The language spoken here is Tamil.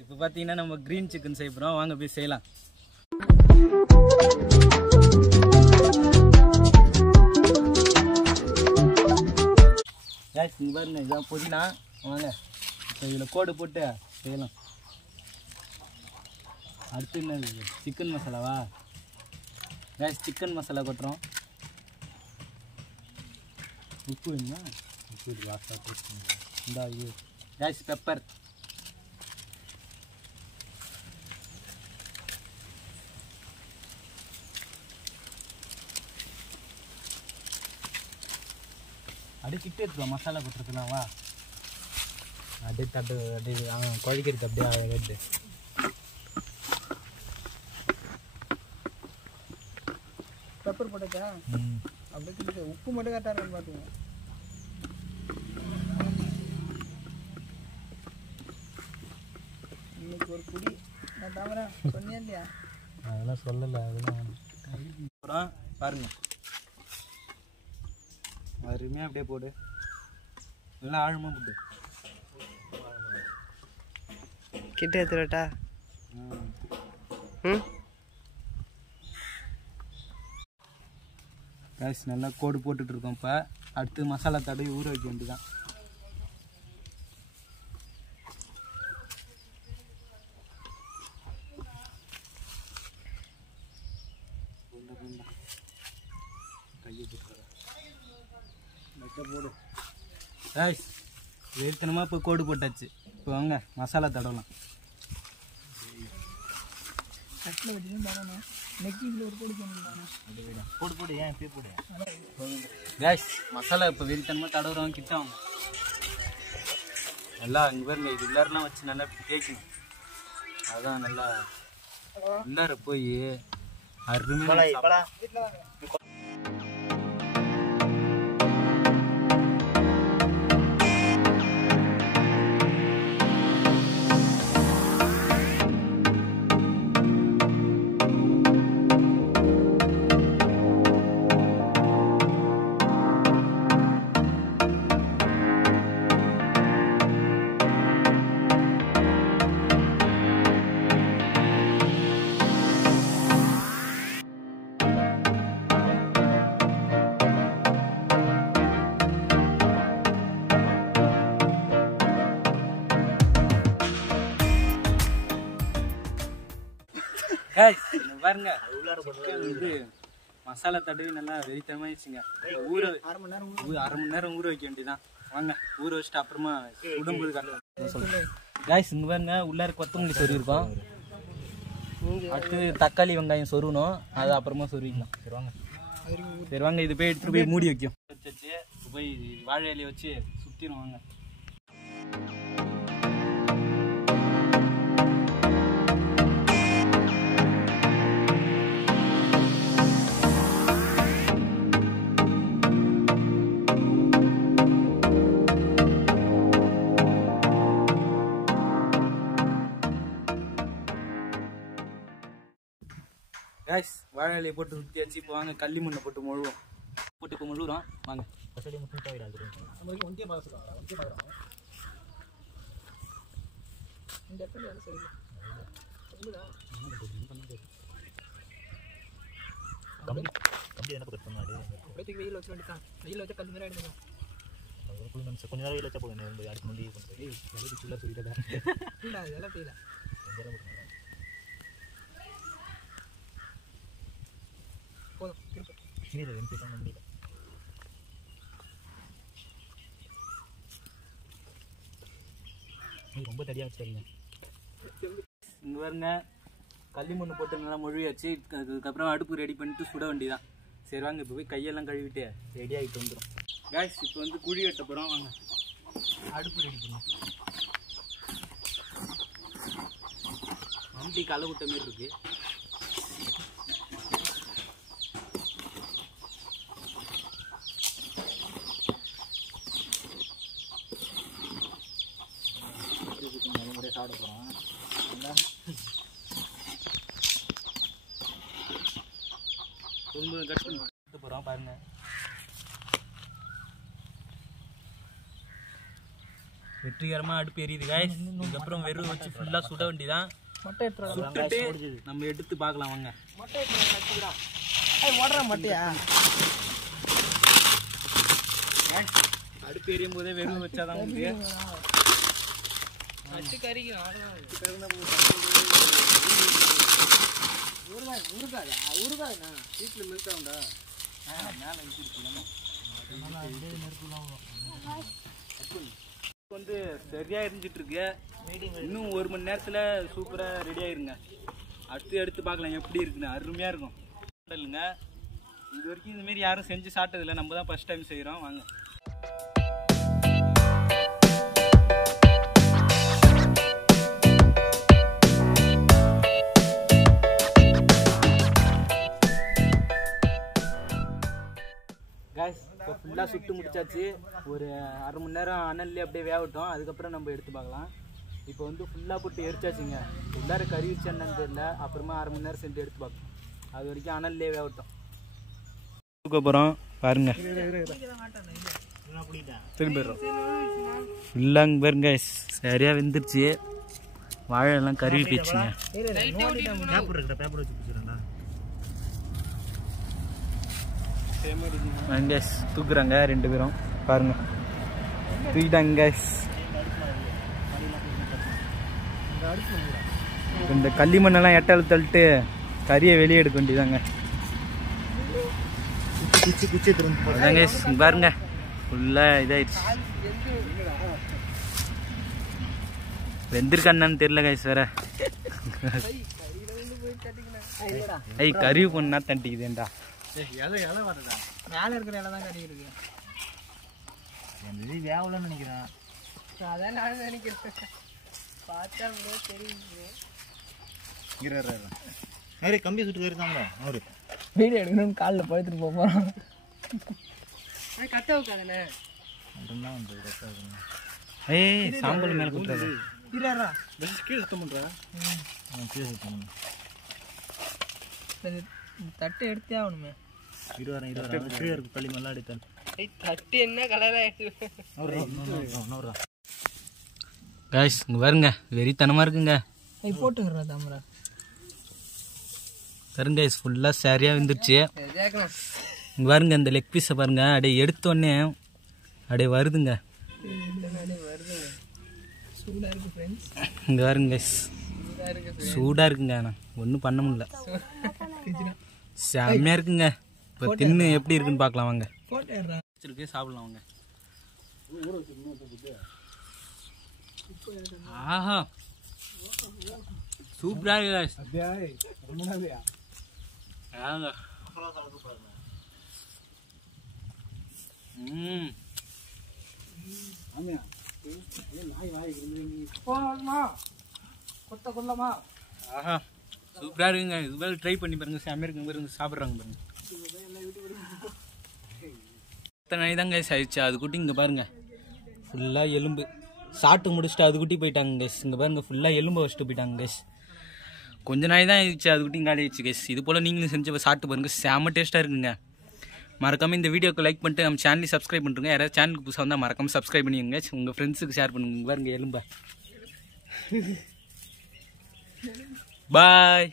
இப்போ பார்த்தீங்கன்னா நம்ம க்ரீன் சிக்கன் செய்ய போகிறோம், வாங்க போய் செய்யலாம். கேஸ் இங்கே பாருங்க, இதான் புதினா. வாங்க இப்போ இதில் கோடு போட்டு செய்யலாம். அடுத்து என்ன சிக்கன் மசாலாவா? கேஸ் சிக்கன் மசாலா கொட்டுறோம். உப்பு வேணுமா? உப்பு லாஸ்ட்டாக இந்தா இது. கேஸ் பெப்பர், அப்படியே கிட்டே எடுத்துருவோம் மசாலா கொட்டுறதுலாம். வா அப்படியே தட்டு அப்படியே குழக்கிறது அப்படியே கேட்டு. பெப்பர் போட்டா அப்படியே உப்பு மட்டும் கரெக்டாக இருக்குன்னு பார்த்துக்கோங்க. இன்னைக்கு ஒரு குடி நான் தாமரை சொன்னியா இல்லையா? அதெல்லாம் சொல்லலை. அதெல்லாம் அப்புறம் பாருங்க, அருமையாக அப்படியே போடு, நல்லா ஆழமாக போட்டு கிட்ட எடுத்துடட்டா. கேஸ் நல்லா கோடு போட்டுட்ருக்கோம். இப்போ அடுத்து மசாலா தடவி ஊற வைக்க வேண்டியதான். கையை போடு கேஸ். வெறித்தனமாக இப்போ கோடு போட்டாச்சு. இப்போ வாங்க மசாலா தடவலாம். கட்டில் வச்சுட்டு தரணும். நெக்கில் ஒரு பொடி பண்ணணும். போடு போடு, ஏன் இப்பயே போடு. கேஸ் மசாலா இப்போ வெறித்தனமாக தடவுறோம். கிட்ட வாங்க. நல்லா இங்கே பாருங்க, இது உள்ளாரெலாம் வச்சு நல்லா தேய்க்கணும். அதான் நல்லா உள்ளார போய் அருமையாக. பாருங்க இது மசாலா தடவி நல்லா வெறித்தனமா வச்சுங்க. அரை மணி நேரம் ஊற வைக்க வேண்டியதான். வாங்க ஊற வச்சுட்டு அப்புறமா உடம்புது காட்டலாம் சொல்லுங்க. காய்ஸ் இங்க பாருங்க, உள்ளார கொத்தமல்லி சொருவி இருக்கோம். அடுத்து தக்காளி வெங்காயம் சொருகணும், அது அப்புறமா சொருவிக்கலாம். சரி வாங்க. சரி வாங்க, இது போய் எடுத்துட்டு போய் மூடி வைக்கும். வச்சு போய் வாழை இலையை வச்சு சுத்திடும். வாங்க guys, வாழை இலையை போட்டு சுற்றியாச்சு. இப்போ வாங்க கள்ளி மண்ணை போட்டு முழுவோம். போட்டு இப்போ முழுகிறோம். வாங்க வெயில் வச்சு வேண்டியதான். வெயில் வச்சா கல் மாதிரி ஆயிடுங்க. கொஞ்ச நேரம் வெயில் வச்சா போதும். அடுத்து மல்லி இதெல்லாம் தெரியல. ரொம்ப தடியாக வச்சுருங்க. இங்கே பாருங்க, களிமண் போட்டு நல்லா மொழியாச்சு. அதுக்கப்புறம் அடுப்பு ரெடி பண்ணிட்டு சுட வேண்டியதான். சரி வாங்க, இப்போ போய் கையெல்லாம் கழுவிட்டு ரெடி ஆகிட்டு வந்துடும். கேஸ் இப்போ வந்து குழி வெட்ட போகிறோம். வாங்க அடுப்பு ரெடி பண்ணுவோம். அம்பி களை விட்ட மாரி இருக்கு. சாப்பிட போகிறோம். கொஞ்சம் கட் பண்ணி போகிறோம் பாருங்க. வெற்றிகரமாக அடுப்பு எரியுது காய்ஸ். இதுக்கப்புறம் வெறும் வச்சு ஃபுல்லாக சுட வேண்டியதான். மொட்டை எடுத்துறா. சுட்டுட்டு நம்ம எடுத்து பார்க்கலாம் வாங்க. மொட்டை எடுத்துறா கட்டிடா. ஓடுற மட்டையா? அடுப்பு எரியும் போதே வெறும் வச்சாதான் உண்டு. கட்டு கறிக்கும் ஊறுகாயா வீட்டில் மில்காண்டா மேலே வந்து சரியா எரிஞ்சிட்டு இருக்கு. இன்னும் 1 மணி நேரத்தில் சூப்பராக ரெடி ஆயிருங்க. அடுத்து எடுத்து பார்க்கலாம் எப்படி இருக்குன்னு. அருமையாக இருக்கும் இல்லைங்க. இது வரைக்கும் இந்தமாரி யாரும் செஞ்சு சாப்பிட்டதில்லை. நம்ம தான் ஃபர்ஸ்ட் டைம் செய்கிறோம். வாங்க. காய்ஸ் இப்போ ஃபுல்லாக சுட்டு முடிச்சாச்சு. ஒரு 1/2 மணி நேரம் அனல்லே அப்படியே வேகட்டும். அதுக்கப்புறம் நம்ம எடுத்து பார்க்கலாம். இப்போ வந்து ஃபுல்லாக போட்டு எரிச்சாச்சுங்க. உள்ளார கறி வச்சு என்னன்னு தெரியல. அப்புறமா 1/2 மணி நேரம் செஞ்சு எடுத்து பார்க்கலாம். அது வரைக்கும் அனல்லே வேகட்டும். அப்புறம் பாருங்க திரும்ப ஃபுல்லாங்க பாருங்க சரியாக வெந்துருச்சு. வாழையெல்லாம் கருவி போயிடுச்சுங்க. பேப்பர் வச்சு பிடிச்சிடா. கேஸ் தூக்குறாங்க 2 பேரும். பாருங்க தூக்கிட்டாங்க கேஸ். இந்த களிமண்ணெல்லாம் எட்டால் தள்ளிட்டு கறியை வெளியே எடுக்க வேண்டியதாங்க. அதான் கேஸ் பாருங்க ஃபுல்லாக இதாகிடுச்சு. வெந்திருக்கான்னு தெரியல கைஸ். வேற கறி பொண்ணா தண்டிக்குதுண்டா. மேலே இருக்கிற இலை தான் கறி இருக்கு. வேவலன்னு நினைக்கிறேன். அதான் நான் நினைக்கிறேன். பார்த்தா தெரியுது. கம்பி சுட்டு இருக்காங்களா அவரு வீடியோ எடுக்கணும்னு காலில் படுத்துட்டு போகிறோம். கட்ட வைக்காதானே சாம்பல் மேலே கொடுத்தாரு. கீழே சுத்தம் பண்ணுறா. தட்டு எடுத்தே ஆகணுமே. 20 கீழே இருக்கு களிமல்லாம் அடித்தான். தட்டு என்ன கலராக காய்ஸ் இங்கே பாருங்க வெறித்தனமாக இருக்குங்க. போட்டுக்கிறா தாமரா பாருங்க கைஸ் ஃபுல்லாக சரியாக வந்துருச்சு. இங்கே பாருங்க இந்த லெக் பீஸை பாருங்க அப்படியே எடுத்தோடனே அப்படியே வருதுங்க. இங்கே பாருங்க கைஸ் சூடாக இருக்குங்க. ஆனால் ஒன்றும் பண்ண முடியல. செம்மையாக இருக்குங்க. இப்போ தின்னு எப்படி இருக்குன்னு பார்க்கலாம் வாங்க. வச்சிருக்கு சாப்பிடலாம் வாங்க. ஆஹா சூப்பராக இருக்கு. ஆஹா சூப்பராக இருக்குங்க. இது மாதிரி ட்ரை பண்ணி பாருங்க. செம்மையாக இருக்குங்க. பாருங்க சாப்பிட்றாங்க பாருங்க. எத்தனை நாள் தாங்க ஆயிடுச்சு. அது குட்டி இங்கே பாருங்க ஃபுல்லாக எலும்பு சாப்பிட்டு முடிச்சுட்டு அது குட்டி போயிட்டாங்க கைஸ். இங்கே பாருங்க ஃபுல்லாக எலும்பு வச்சுட்டு போயிட்டாங்க கைஸ். கொஞ்ச நாள் தான் ஆயிடுச்சு அது குட்டி காலி ஆயிடுச்சு கைஸ். இது போல் நீங்களும் செஞ்சு சாப்பிட்டு பாருங்க. செம்ம டேஸ்ட்டாக இருக்குங்க. மறக்காமல் இந்த வீடியோக்கு லைக் பண்ணிட்டு நம்ம சேனலையும் சப்ஸ்கிரைப் பண்ணுறோங்க. யாராவது சேனலுக்கு புதுசாக வந்தால் மறக்காமல் சப்ஸ்கிரைப் பண்ணிடுங்க. உங்கள் ஃப்ரெண்ட்ஸுக்கு ஷேர் பண்ணுங்க. பாருங்க எலும்பை. பாய்.